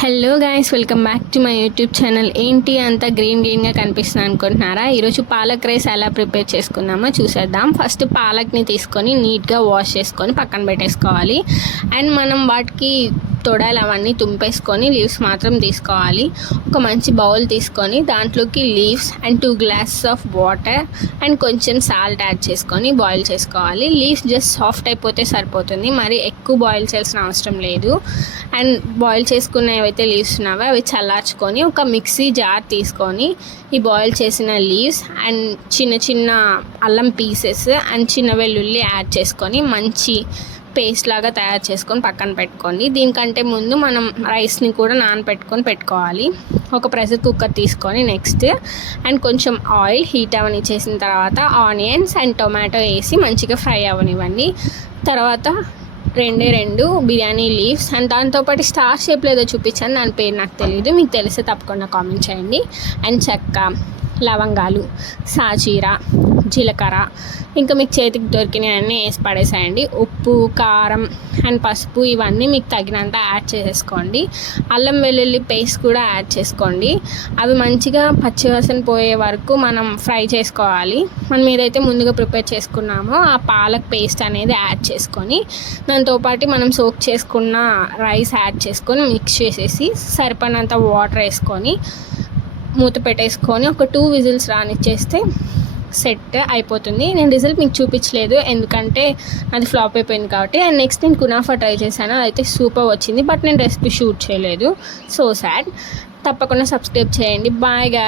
Hello guys, welcome back to my YouTube channel. ఏంటి అంత గ్రీన్గా కనిపిస్తుంది అనుకుంటున్నారా? ఈరోజు పాలక్ రైస్ ఎలా ప్రిపేర్ చేసుకుందామో చూసేద్దాం. ఫస్ట్ పాలక్ని తీసుకొని నీట్గా వాష్ చేసుకొని పక్కన పెట్టేసుకోవాలి. అండ్ మనం వాటికి తొడాలు అవన్నీ తుంపేసుకొని లీవ్స్ మాత్రం తీసుకోవాలి. ఒక మంచి బౌల్ తీసుకొని దాంట్లోకి leaves and 2 glasses of water and కొంచెం సాల్ట్ యాడ్ చేసుకొని బాయిల్ చేసుకోవాలి. లీవ్స్ జస్ట్ సాఫ్ట్ అయిపోతే సరిపోతుంది, మరి ఎక్కువ బాయిల్ చేయాల్సిన అవసరం లేదు. అండ్ బాయిల్ చేసుకున్న ఏవైతే లీవ్స్ ఉన్నావో అవి చల్లార్చుకొని ఒక మిక్సీ జార్ తీసుకొని ఈ బాయిల్ చేసిన లీవ్స్ అండ్ చిన్న చిన్న అల్లం పీసెస్ అండ్ చిన్న వెల్లుల్లి యాడ్ చేసుకొని మంచి పేస్ట్ లాగా తయారు చేసుకొని పక్కన పెట్టుకోండి. దీనికంటే ముందు మనం రైస్ని కూడా నానబెట్టుకొని పెట్టుకోవాలి. ఒక ప్రెషర్ కుక్కర్ తీసుకొని నెక్స్ట్ అండ్ కొంచెం ఆయిల్ హీట్ అవనిచ్చేసిన తర్వాత ఆనియన్స్ అండ్ టొమాటో వేసి మంచిగా ఫ్రై అవ్వనివ్వండి. తర్వాత 2 బిర్యానీ లీవ్స్ అండ్ దాంతోపాటు స్టార్ షేప్లో ఏదో చూపించాను, దాని పేరు నాకు తెలియదు. మీకు తెలిస్తే తప్పకుండా కామెంట్ చేయండి. అండ్ చెక్క, లవంగాలు, సాజీరా, జీలకర్ర, ఇంకా మీకు చేతికి దొరికినవన్నీ వేసి పడేసేయండి. ఉప్పు, కారం అండ్ పసుపు ఇవన్నీ మీకు తగినంత యాడ్ చేసేసుకోండి. అల్లం వెల్లుల్లి పేస్ట్ కూడా యాడ్ చేసుకోండి. అవి మంచిగా పచ్చివాసన పోయే వరకు మనం ఫ్రై చేసుకోవాలి. మనం ఏదైతే ముందుగా ప్రిపేర్ చేసుకున్నామో ఆ పాలక్ పేస్ట్ అనేది యాడ్ చేసుకొని దాంతోపాటు మనం సోక్ చేసుకున్న రైస్ యాడ్ చేసుకొని మిక్స్ చేసేసి సరిపడినంత వాటర్ వేసుకొని మూత పెట్టేసుకొని ఒక 2 విజిల్స్ రానిచ్చేస్తే సెట్ అయిపోతుంది. నేను రిజల్ట్ మీకు చూపించలేదు ఎందుకంటే అది ఫ్లాప్ అయిపోయింది కాబట్టి. అండ్ నెక్స్ట్ నేను కునాఫా ట్రై చేశాను, అయితే సూపర్ వచ్చింది. బట్ నేను రెసిపీ షూట్ చేయలేదు, సో సాడ్. తప్పకుండా సబ్స్క్రైబ్ చేయండి. బాయ్ గా.